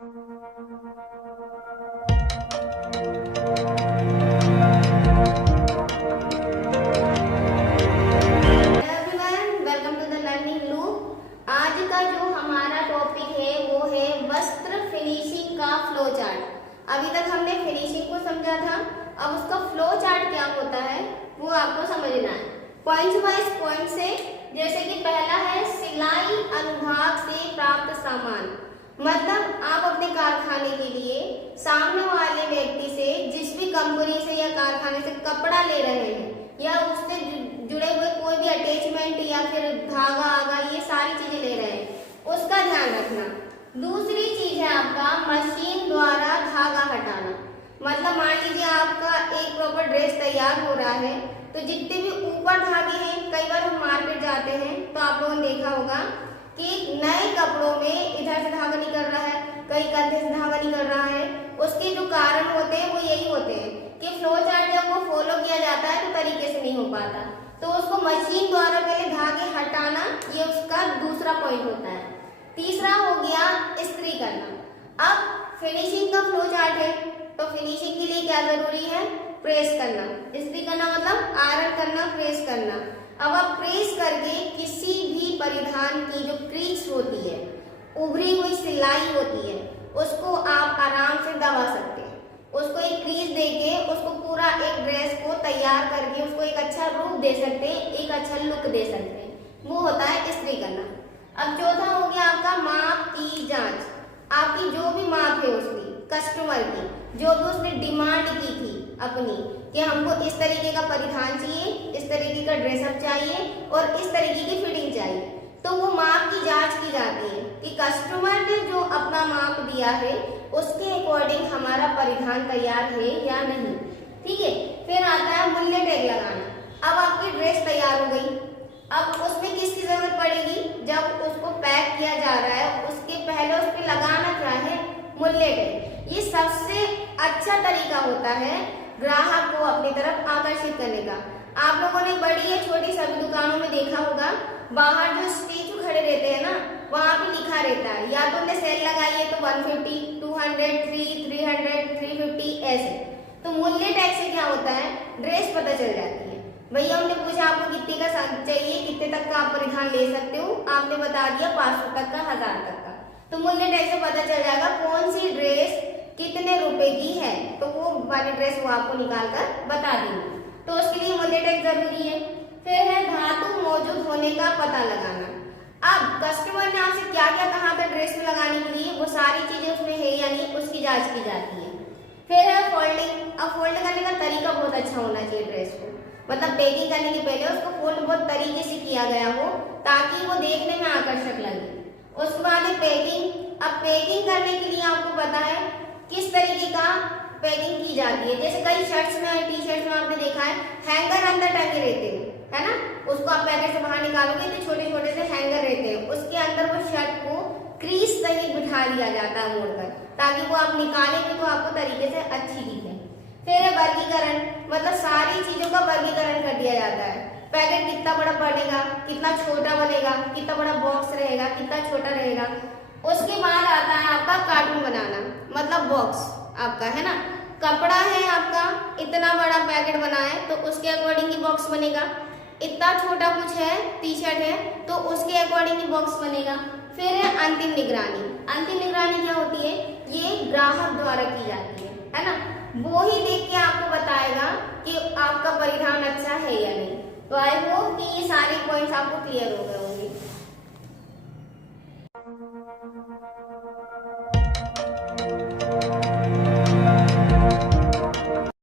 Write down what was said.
Welcome to the learning loop. आज का जो हमारा टॉपिक है वो है वस्त्र फिनिशिंग का फ्लो चार्ट। अभी तक हमने फिनिशिंग को समझा था, अब उसका फ्लो चार्ट क्या होता है वो आपको समझना है पॉइंट्स वाइज पॉइंट से। जैसे कि पहला है सिलाई अनुभाग से प्राप्त सामान, मतलब आप अपने कारखाने के लिए सामने वाले व्यक्ति से, जिस भी कंपनी से या कारखाने से कपड़ा ले रहे हैं या उससे जुड़े हुए कोई भी अटैचमेंट या फिर धागा आगा, ये सारी चीजें ले रहे हैं, उसका ध्यान रखना। दूसरी चीज है आपका मशीन द्वारा धागा हटाना। मतलब मान लीजिए आपका एक प्रॉपर ड्रेस तैयार हो रहा है, तो जितने भी ऊपर धागे हैं, कई बार हम मार्केट जाते हैं तो आप लोगों ने देखा होगा कि नए कपड़ों में इधर से धागा निकल रहा है, कई कंधे से धागा निकल रहा है। उसके जो कारण होते हैं वो यही होते हैं कि फ्लो चार्ट जब वो फॉलो किया जाता है तो तरीके से नहीं हो पाता, तो उसको मशीन द्वारा पहले धागे हटाना, ये उसका दूसरा पॉइंट होता है। तीसरा हो गया इस्त्री करना। अब फिनिशिंग का फ्लो चार्ट है, तो फिनिशिंग के लिए क्या जरूरी है? प्रेस करना। इस्त्री करना मतलब आयरन करना, प्रेस करना। अब आप प्रेस करके किसी भी परिधान की जो क्रीज होती है, उभरी हुई सिलाई होती है, उसको आप आराम से दबा सकते हैं। उसको एक क्रीज देके उसको पूरा एक ड्रेस को तैयार करके उसको एक अच्छा रूप दे सकते हैं, एक अच्छा लुक दे सकते हैं, वो होता है इस्त्री करना। अब चौथा हो गया आपका माप की जांच। आपकी जो भी माप है उसकी, कस्टमर की जो भी उसने डिमांड की थी अपनी कि हमको इस तरीके का परिधान चाहिए, इस तरीके का ड्रेसअप चाहिए और इस तरीके की फिटिंग चाहिए, तो वो माप की जांच की जाती है कि कस्टमर ने जो अपना माप दिया है उसके अकॉर्डिंग हमारा परिधान तैयार है या नहीं। ठीक है, फिर आता है मूल्य टैग लगाना। अब आपकी ड्रेस तैयार हो गई, अब उसमें किसकी जरूरत पड़ेगी? जब उसको पैक किया जा रहा है उसके पहले उस पर लगाना क्या है? मूल्य टैग। ये सबसे अच्छा तरीका होता है ग्राहक को अपनी तरफ आकर्षित करने का। आप लोगों ने बड़ी या छोटी सभी दुकानों में देखा होगा, बाहर जो स्टैचू खड़े रहते हैं ना, वहां पे लिखा रहता है, या तो उन्हें सेल लगाई है तो 150, 200, 300, 350 ऐसे। तो मूल्य टैग से क्या होता है? ड्रेस पता चल जाती है। भैया हमने पूछा आपको कितने का चाहिए, कितने तक का आप परिधान ले सकते हो, आपने बता दिया 500 तक का, 1000 तक का, तो मूल्य टैग से पता चल जाएगा कौन सी ड्रेस कितने रुपए की है, तो वो वाली ड्रेस वो आपको निकाल कर बता देंगे। तो उसके लिए मूल्य टैग जरूरी है। फिर है धातु मौजूद होने का पता लगाना। अब कस्टमर ने आपसे क्या क्या कहा था ड्रेस में लगाने के लिए, वो सारी चीजें उसमें है या नहीं, उसकी जांच की जाती है। फिर है फोल्डिंग। अब फोल्ड करने का तरीका बहुत अच्छा होना चाहिए ड्रेस को, मतलब पैकिंग करने के पहले उसको फोल्ड बहुत तरीके से किया गया हो ताकि वो देखने में आकर्षक लगे। उसके बाद है पैकिंग। अब पैकिंग करने के लिए आपको पता है किस तरीके का पैकिंग की जाती है। जैसे कई शर्ट्स में, टी शर्ट्स में आपने देखा है हैंगर अंदर टंगे रहते हैं, है ना, उसको आप पैकेट से बाहर निकालोगे तो छोटे छोटे से हैंगर रहते हैं, उसके अंदर वो शर्ट को क्रीज सहित बिठा दिया जाता है मोड़कर, ताकि वो आप निकालेंगे तो आपको तरीके से अच्छी दिखे। फिर है वर्गीकरण, मतलब सारी चीजों का वर्गीकरण कर दिया जाता है। पैकेट कितना बड़ा पड़ेगा, कितना छोटा बनेगा, कितना बड़ा बॉक्स रहेगा, कितना छोटा रहेगा। उसके बाद आता है आपका कार्टून बनाना, मतलब बॉक्स आपका, है ना, कपड़ा है आपका, इतना बड़ा पैकेट बना है तो उसके अकॉर्डिंग ही बॉक्स बनेगा। इतना छोटा कुछ है, टी शर्ट है, तो उसके अकॉर्डिंग ही बॉक्स बनेगा। फिर है अंतिम निगरानी। अंतिम निगरानी क्या होती है? ये ग्राहक द्वारा की जाती है ना, वो ही देख के आपको बताएगा कि आपका परिधान अच्छा है या नहीं। तो आई होप कि ये सारे पॉइंट्स आपको क्लियर हो गए होंगे।